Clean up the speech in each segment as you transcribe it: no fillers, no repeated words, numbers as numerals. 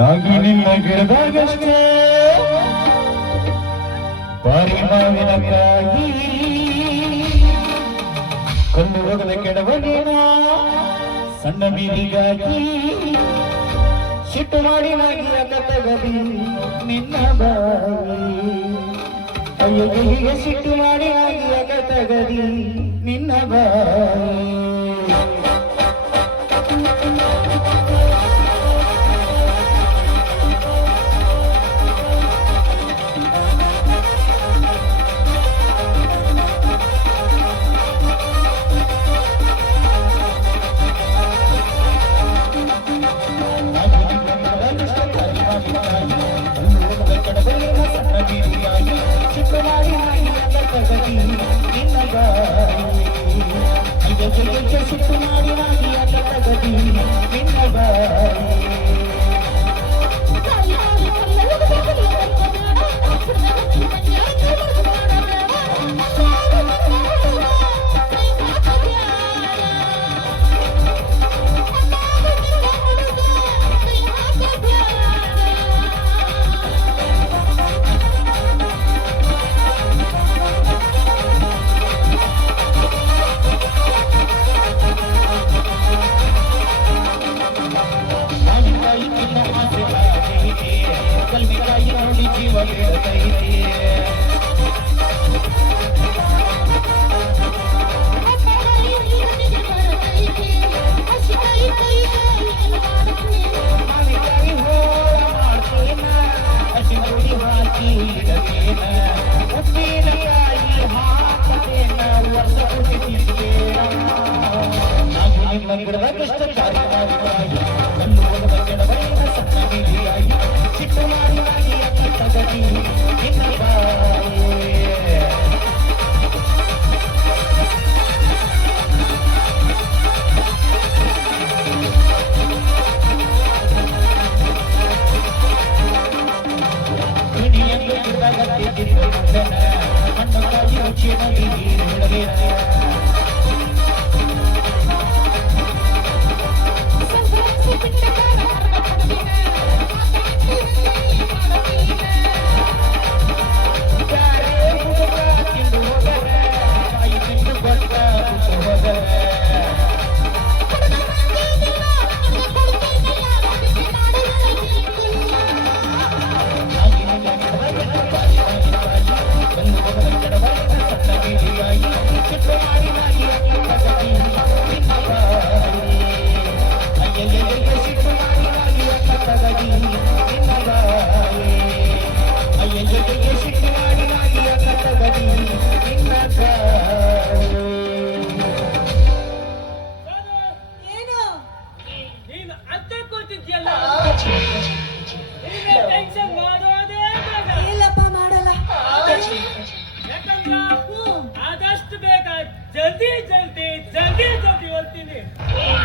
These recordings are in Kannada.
ನಾಗಿ ನಿನ್ನ ಗಿಡದಾಗಷ್ಟೇ ಬಾರಿ ಮಾವಿನಕಾಯಿ ಕಲ್ಲು ಹೋಗದ ಕೆಡವನೇನ ಸಣ್ಣ ಬೀದಿಗಾಗಿ ಸಿಟ್ಟು ಮಾಡಿ ನಾಗಿ ಅಕ್ಕ ತಗದಿ ನಿನ್ನ ಬಾಯಿ ಅಯ್ಯೋ ಹೀಗೆ ಸಿಟ್ಟು ಮಾಡಿ ನಾಗಿ ಅಕ್ಕ ತಗದಿ ನಿನ್ನ ಬಾಯಿ ಸಿಟ್ಟು ಮಾಡಿ ನಾಗಿ ಅಕ್ಕ ತಗದಿ ನಿನ್ನ ಬಾಯಿ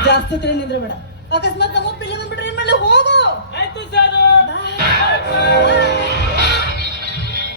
ಜಾಸ್ತಿ ಹೊತ್ತಿಗೆ ನಿಂದ್ರೆ ಬೇಡ. ಅಕಸ್ಮಾತ್ ನಮ್ಮ ಪಿಲ್ಲಿ ಬಂದ್ಬಿಟ್ರೆ ಏನ್ ಮಾಡ್ಲಿ? ಹೋಗು. ಆಯ್ತು ಸರ್.